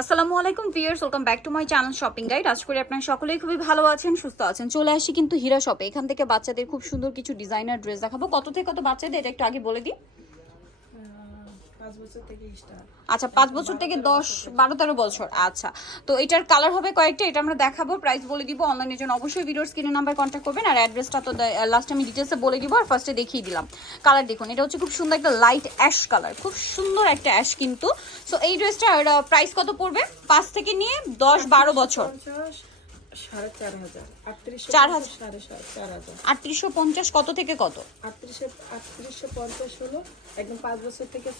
আসসালামু আলাইকুম viewers, welcome back to my channel shopping guide. আজ করে আপনারা সকলেই খুবই ভালো আছেন, সুস্থ আছেন। চলে আসি কিন্তু হীরা শপে। এখান থেকে বাচ্চাদের খুব সুন্দর কিছু ডিজাইনার ড্রেস দেখাবো। কত থেকে কত বাচ্চাদের এটা একটু আগে বলে দিই। 5 বছর থেকে স্টার্ট। আচ্ছা, 5 বছর থেকে 10, 12, 13 বছর। আচ্ছা, তো এটার কালার হবে কয়েকটা, এটা আমরা দেখাবো, প্রাইস বলে দিব। অনলাইনের জন্য অবশ্যই ভিডিওর স্ক্রিনে নাম্বার কন্ট্যাক্ট করবেন, আর অ্যাড্রেসটা তো লাস্ট আমি ডিটেলসে বলে দিব, আর ফার্স্টে দেখিয়ে দিলাম। কালার দেখুন, এটা হচ্ছে খুব সুন্দর একটা লাইট অ্যাশ কালার, খুব সুন্দর একটা অ্যাশ কিন্তু। সো এই ড্রেসটার প্রাইস কত পড়বে? 5 থেকে নিয়ে 10, 12 বছর। 4,500, 3850 কত থেকে কত? 3850 হলো একদম 5 বছর থেকে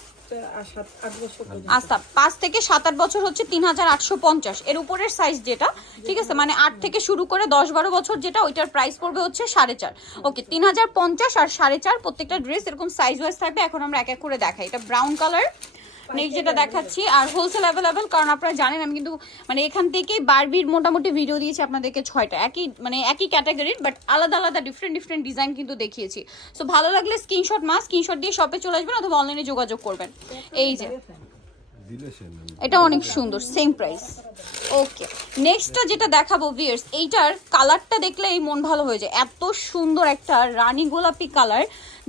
8 বছর পর্যন্ত। আচ্ছা, 5 থেকে 7-8 বছর হচ্ছে 3850। এর উপরের সাইজ যেটা, ঠিক আছে, মানে 8 থেকে শুরু করে 10-12 বছর যেটা, ওইটার প্রাইস পড়বে হচ্ছে 4.5। ওকে, 3050 আর 4.5 প্রত্যেকটা ড্রেস এরকম সাইজ ওয়াইজ থাকবে। এখন আমরা এক এক করে দেখাই। এটা ব্রাউন কালার নেক্সট যেটা দেখাচ্ছি, আর হোলসেল অ্যাভেলেবেল, কারণ আপনারা জানেন আমি কিন্তু মানে এখান থেকেই বারবির মোটামুটি ভিডিও দিয়েছি আপনাদেরকে 6টা, একই ক্যাটাগরির, বাট আলাদা আলাদা ডিফারেন্ট ডিজাইন কিন্তু দেখিয়েছি। সো ভালো লাগলে স্ক্রিনশট দিয়ে শপে চলে আসবেন অথবা অনলাইনে যোগাযোগ করবেন। এই যে এটা অনেক সুন্দর, সেম প্রাইস। ওকে, নেক্সটটা যেটা দেখাবো ভিউয়ার্স, এইটার কালারটা দেখলে এই মন ভালো হয়ে যায়। এত সুন্দর একটা রানী গোলাপি কালার,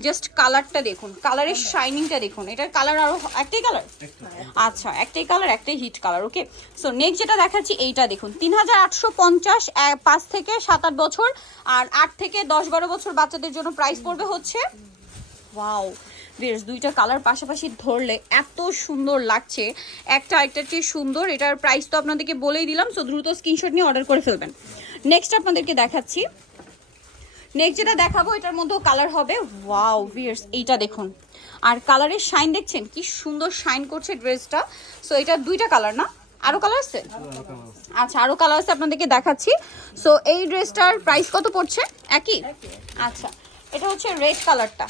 জাস্ট কালারটা দেখুন, কালারের শাইনিংটা দেখুন। এটার কালার আরো একটাই কালার, আচ্ছা একটাই কালার, একটাই হিট কালার। ওকে, সো নেক্সট যেটা দেখাচ্ছি এইটা দেখুন, 3850, 5 থেকে 7-8 বছর আর 8 থেকে 10-12 বছর বাচ্চাদের জন্য প্রাইস পড়বে হচ্ছে, ওয়াও বেশ, দুইটা কালার পাশাপাশি ধরলে এত সুন্দর লাগছে, একটা আরেকটার চেয়ে সুন্দর। এটার প্রাইস তো আপনাদেরকে বলেই দিলাম, সো দ্রুত স্ক্রিনশট নিয়ে অর্ডার করে ফেলবেন। নেক্সট আপনাদেরকে দেখাচ্ছি, নেক্সট যেটা দেখাবো এটার মধ্যেও কালার হবে। ওয়াও ভিউয়ার্স, এইটা দেখুন, আর কালারের শাইন দেখছেন কি সুন্দর শাইন করছে ড্রেসটা। সো এটা দুইটা কালার না, আরো কালার আছে? আচ্ছা, আরো কালার আছে, আপনাদেরকে দেখাচ্ছি। সো এই ড্রেসটার প্রাইস কত পড়ছে? একই। আচ্ছা, এটা হচ্ছে রেড কালারটা,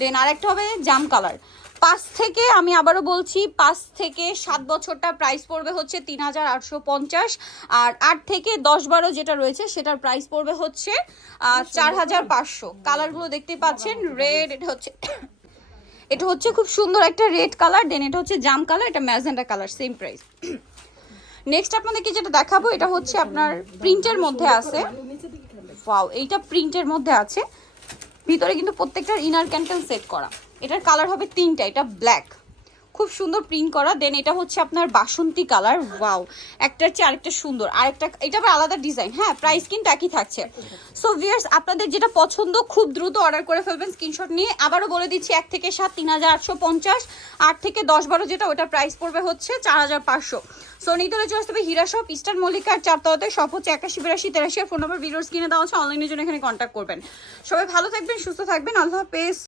দেন আরেকটা হবে জাম কালার। 5 থেকে, আমি আবারও বলছি, 5 থেকে 7 বছরটা প্রাইস পড়বে হচ্ছে 3850, আর 8 থেকে 10-12 যেটা রয়েছে সেটার প্রাইস পড়বে হচ্ছে 4500। কালারগুলো দেখতে পাচ্ছেন, রেড, এটা হচ্ছে খুব সুন্দর একটা রেড কালার, দেন এটা হচ্ছে জাম কালার, এটা magenta colour, same price. Next আপনাদেরকে যেটা দেখাবো এটা হচ্ছে আপনার প্রিন্টের মধ্যে আছে। ওয়াও, এইটা প্রিন্টের মধ্যে আছে, ভিতরে কিন্তু প্রত্যেকটার ইনার ক্যান্টেল সেট করা। এটার কালার হবে 3টা, এটা ব্ল্যাক, খুব সুন্দর প্রিন্ট করা। দেন এটা হচ্ছে আপনার বাসন্তী কালার। ওয়াও, একটার চেয়ে আরেকটা সুন্দর, আরেকটা এটা আবার আলাদা ডিজাইন। হ্যাঁ, প্রাইস কিন্তু একই থাকছে। সো ভিউয়ার্স, আপনাদের যেটা পছন্দ খুব দ্রুত অর্ডার করে ফেলবেন স্ক্রিনশট নিয়ে। আবারও বলে দিচ্ছি, 1 থেকে 7 3850, 8 থেকে 10-12 যেটা, ওটার প্রাইস পড়বে হচ্ছে 4500। সো নিতে হলে চলে আসতে হবে হীরা শপ, ইস্টার্ন মল্লিকার 4 তলাতে, শপ হচ্ছে 818283। ফোন নাম্বার ভিডিওর স্ক্রিনে দেওয়া আছে, অনলাইনের জন্য এখানে কন্ট্যাক্ট করবেন। সবাই ভালো থাকবেন, সুস্থ থাকবেন, আল্লাহ হাফেজ।